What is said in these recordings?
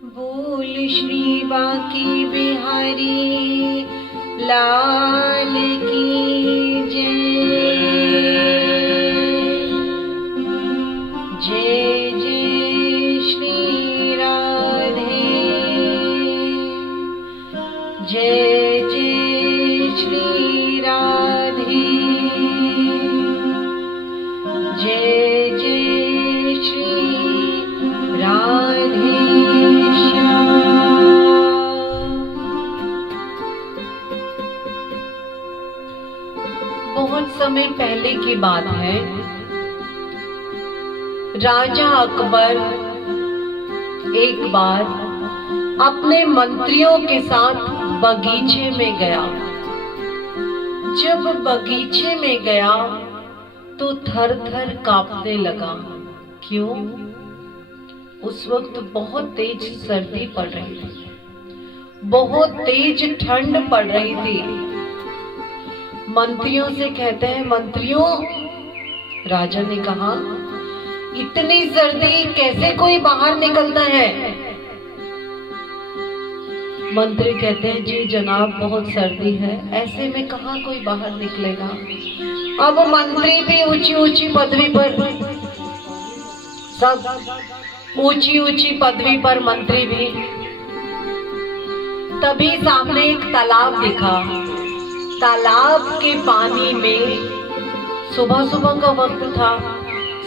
बोल श्री बांके बिहारी लाल की जय। जय जय श्री राधे, जय जय श्री राधे, जय जय श्री राधे श्याम। बहुत समय पहले की बात है। राजा अकबर एक बार अपने मंत्रियों के साथ बगीचे में गया। जब बगीचे में गया तो थर थर कांपने लगा। क्यों? उस वक्त बहुत तेज सर्दी पड़ रही थी, बहुत तेज ठंड पड़ रही थी। मंत्रियों से कहते हैं, मंत्रियों, राजा ने कहा, इतनी सर्दी कैसे कोई बाहर निकलता है? मंत्री कहते हैं, जी जनाब बहुत सर्दी है, ऐसे में कहाँ कोई बाहर निकलेगा। अब मंत्री भी ऊंची ऊंची पदवी पर, सब ऊंची ऊंची पदवी पर मंत्री भी। तभी सामने एक तालाब दिखा। तालाब के पानी में सुबह सुबह का वक्त था,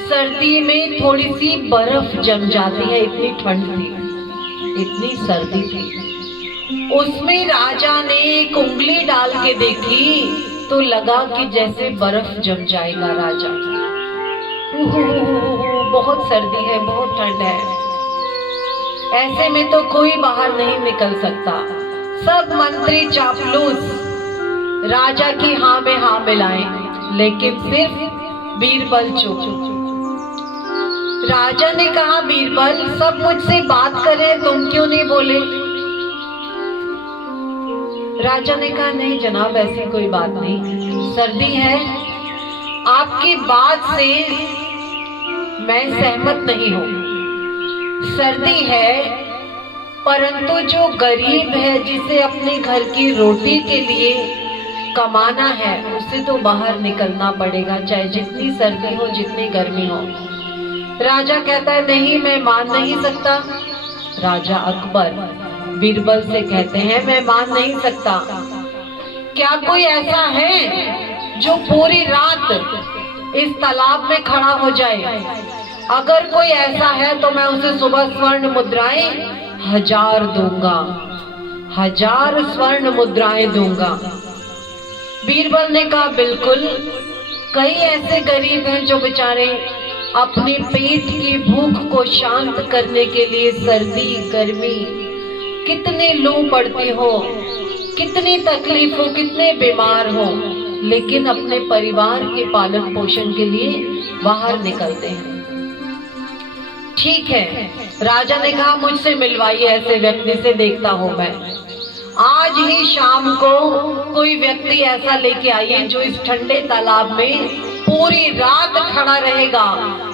सर्दी में थोड़ी सी बर्फ जम जाती है, इतनी ठंड थी, इतनी सर्दी थी। उसमें राजा ने एक उंगली डाल के देखी तो लगा कि जैसे बर्फ जम जाएगा। राजा, बहुत सर्दी है, बहुत ठंड है, ऐसे में तो कोई बाहर नहीं निकल सकता। सब मंत्री चापलूस राजा की हाँ में हाँ मिलाएं, लेकिन सिर्फ बीरबल चुप। राजा ने कहा, बीरबल, सब मुझसे बात करें, तुम क्यों नहीं बोले? राजा ने कहा, नहीं जनाब, ऐसी कोई बात नहीं, सर्दी है, आपकी बात से मैं सहमत नहीं हूं। सर्दी है, परंतु जो गरीब है, जिसे अपने घर की रोटी के लिए कमाना है, उसे तो बाहर निकलना पड़ेगा, चाहे जितनी सर्दी हो, जितनी गर्मी हो। राजा कहता है, नहीं, मैं मान नहीं सकता। राजा अकबर बीरबल से कहते हैं, मैं मान नहीं सकता। क्या कोई ऐसा है जो पूरी रात इस तालाब में खड़ा हो जाए? अगर कोई ऐसा है तो मैं उसे सुबह स्वर्ण मुद्राएं 1000 दूंगा, 1000 स्वर्ण मुद्राएं दूंगा। बीरबल ने कहा, बिल्कुल, कई ऐसे गरीब हैं जो बेचारे अपने पेट की भूख को शांत करने के लिए सर्दी गर्मी, कितने लू पड़ती हो, कितनी तकलीफ हो, कितने बीमार हो, लेकिन अपने परिवार के पालन पोषण के लिए बाहर निकलते हैं। ठीक है, राजा ने कहा, मुझसे मिलवाइए, ऐसे व्यक्ति से देखता हूं मैं। आज ही शाम को कोई व्यक्ति ऐसा लेके आइए जो इस ठंडे तालाब में पूरी रात खड़ा रहेगा।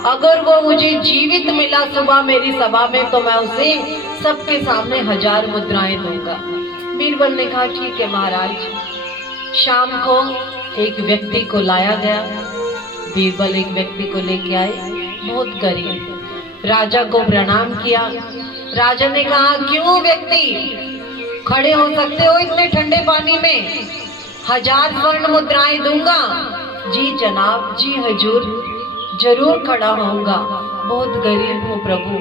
अगर वो मुझे जीवित मिला सुबह मेरी सभा में, तो मैं उसे सबके सामने 1000 मुद्राएं दूंगा। बीरबल ने कहा, ठीक है महाराज। शाम को एक व्यक्ति को लाया गया। बीरबल एक व्यक्ति को लेके आए, बहुत गरीब। राजा को प्रणाम किया। राजा ने कहा, क्यों व्यक्ति, खड़े हो सकते हो इतने ठंडे पानी में? 1000 स्वर्ण मुद्राएं दूंगा। जी जनाब, जी हजूर, जरूर खड़ा होऊंगा, बहुत गरीब हूँ प्रभु।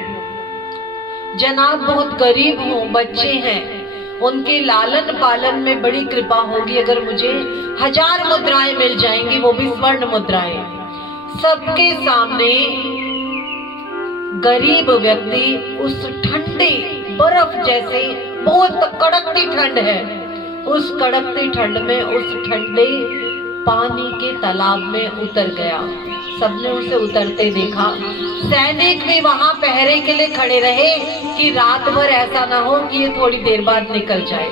जनाब, बहुत गरीब हूँ, बच्चे हैं, उनके लालन पालन में बड़ी कृपा होगी अगर मुझे 1000 मुद्राएं मिल जाएंगी, वो भी स्वर्ण मुद्राएं। सबके सामने गरीब व्यक्ति उस ठंडे बर्फ जैसे, बहुत कड़कती ठंड है, उस कड़कती ठंड में उस ठंडे पानी के तालाब में उतर गया। सबने उसे उतरते देखा। सैनिक भी वहां पहरे के लिए खड़े रहे कि रात भर ऐसा ना हो कि ये थोड़ी देर बाद निकल जाए।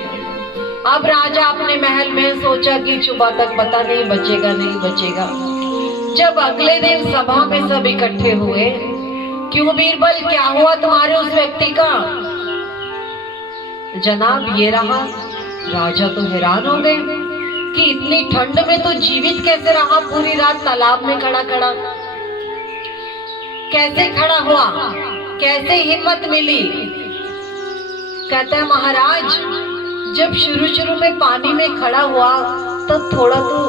अब राजा अपने महल में सोचा कि सुबह तक पता नहीं बचेगा नहीं बचेगा। जब अगले दिन सभा में सब इकट्ठे हुए, क्यों बीरबल, क्या हुआ तुम्हारे उस व्यक्ति का? जनाब ये रहा। राजा तो हैरान हो गए कि इतनी ठंड में तो जीवित कैसे रहा पूरी रात तालाब में खड़ा खड़ा, कैसे खड़ा हुआ, कैसे हिम्मत मिली। कहता है महाराज जब शुरू में पानी में खड़ा हुआ तब थोड़ा तो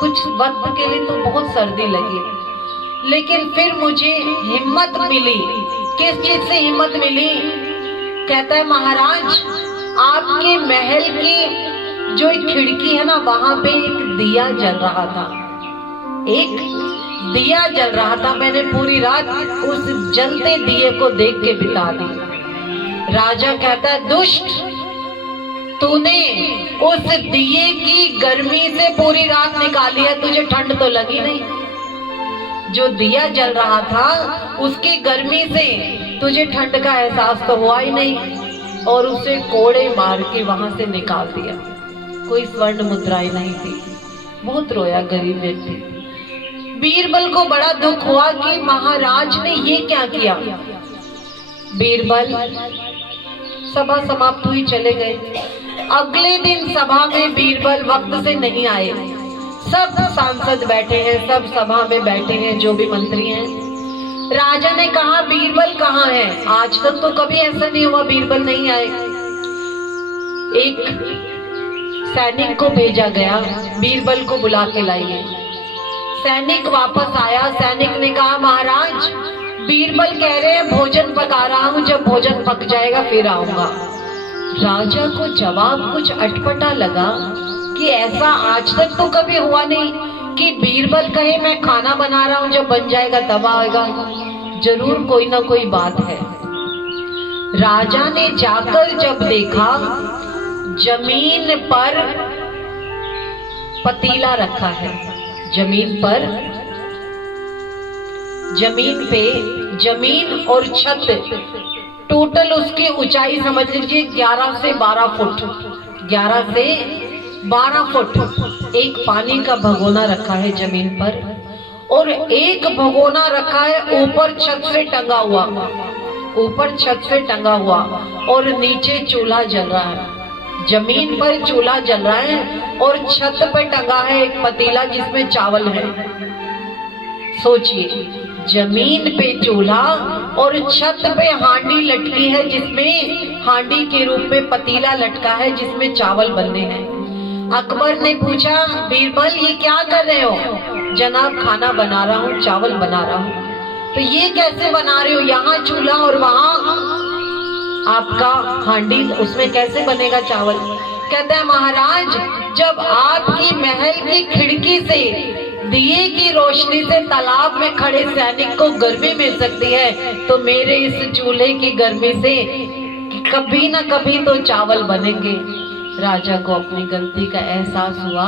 कुछ वक्त के लिए तो बहुत सर्दी लगी, लेकिन फिर मुझे हिम्मत मिली। किस चीज से हिम्मत मिली? कहता है महाराज आपके महल की जो एक खिड़की है ना, वहां पे एक दिया जल रहा था, एक दिया जल रहा था। मैंने पूरी रात उस जलते दिए को देख के बिता दी। राजा कहता है दुष्ट, तूने उस दिए की गर्मी से पूरी रात निकाली है, तुझे ठंड तो लगी नहीं। जो दिया जल रहा था उसकी गर्मी से तुझे ठंड का एहसास तो हुआ ही नहीं, और उसे कोड़े मार के वहां से निकाल दिया। कोई स्वर्ण मुद्राएं नहीं थी। बहुत रोया गरीब व्यक्ति। बीरबल को बड़ा दुख हुआ कि महाराज ने ये क्या किया। बीरबल सभा समाप्त हुई, चले गए। अगले दिन सभा में बीरबल वक्त से नहीं आए। सब सांसद बैठे हैं, सब सभा में बैठे हैं, जो भी मंत्री हैं। राजा ने कहा बीरबल कहाँ है? आज तक तो कभी ऐसा नहीं हुआ बीरबल नहीं आए। एक सैनिक को भेजा गया, बीरबल को बुला के लाइए। सैनिक वापस आया। सैनिक ने कहा महाराज बीरबल कह रहे हैं भोजन पका रहा हूं, जब भोजन पक जाएगा फिर आऊंगा। राजा को जवाब कुछ अटपटा लगा कि ऐसा आज तक तो कभी हुआ नहीं कि बीरबल कहे मैं खाना बना रहा हूं, जब बन जाएगा तब आएगा। जरूर कोई ना कोई बात है। राजा ने जाकर जब देखा जमीन पर पतीला रखा है, जमीन पर, जमीन पे, जमीन और छत टोटल उसकी ऊंचाई समझ लीजिए 11 से 12 फुट, 11 से 12 फुट। एक पानी का भगोना रखा है जमीन पर, और एक भगोना रखा है ऊपर छत से टंगा हुआ, ऊपर छत से टंगा हुआ, और नीचे चूल्हा जल रहा है। जमीन पर चूल्हा जल रहा है और छत पे टंगा है एक पतीला जिसमें चावल है। सोचिए, जमीन पे चूल्हा और छत पे हांडी लटकी है, जिसमें हांडी के रूप में पतीला लटका है जिसमें चावल बनने हैं। अकबर ने पूछा बीरबल ये क्या कर रहे हो? जनाब खाना बना रहा हूँ, चावल बना रहा हूँ। तो ये कैसे बना रहे हो? यहाँ चूल्हा और वहाँ आपका हांडी, उसमें कैसे बनेगा चावल? कहता है महाराज जब आपकी महल की खिड़की से दिए की रोशनी से तालाब में खड़े सैनिक को गर्मी मिल सकती है, तो मेरे इस चूल्हे की गर्मी से कभी ना कभी तो चावल बनेंगे। राजा को अपनी गलती का एहसास हुआ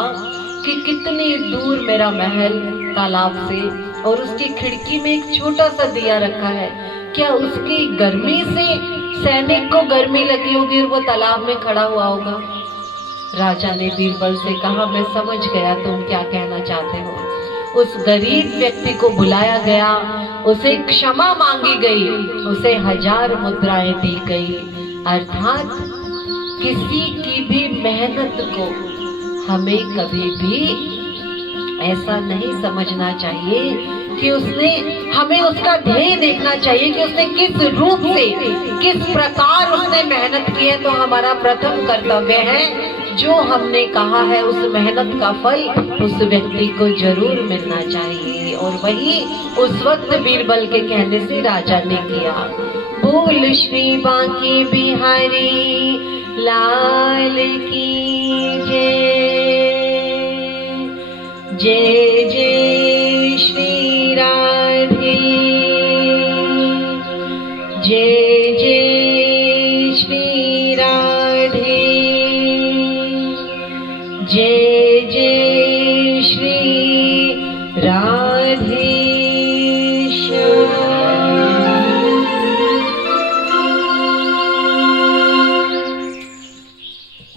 कि कितनी दूर मेरा महल तालाब से, और उसकी खिड़की में एक छोटा सा दिया रखा है। क्या उसकी गर्मी से सैनिक को गर्मी लगी होगी और वो तालाब में खड़ा हुआ होगा? राजा ने बीरबल से कहा मैं समझ गया तुम क्या कहना चाहते हो। उस गरीब व्यक्ति को बुलाया गया, उसे क्षमा मांगी गई, उसे 1000 मुद्राएं दी गई। अर्थात किसी की भी मेहनत को हमें कभी भी ऐसा नहीं समझना चाहिए कि उसने, हमें उसका ध्येय देखना चाहिए कि उसने किस रूप से, किस प्रकार उसने मेहनत की है। तो हमारा प्रथम कर्तव्य है जो हमने कहा है उस मेहनत का फल उस व्यक्ति को जरूर मिलना चाहिए। और वही उस वक्त बीरबल के कहने से राजा ने किया। बोल श्री बांके बिहारी लाल की जय। जय जय श्री राधे, जय जय श्री राधे, जय जय श्री राधे।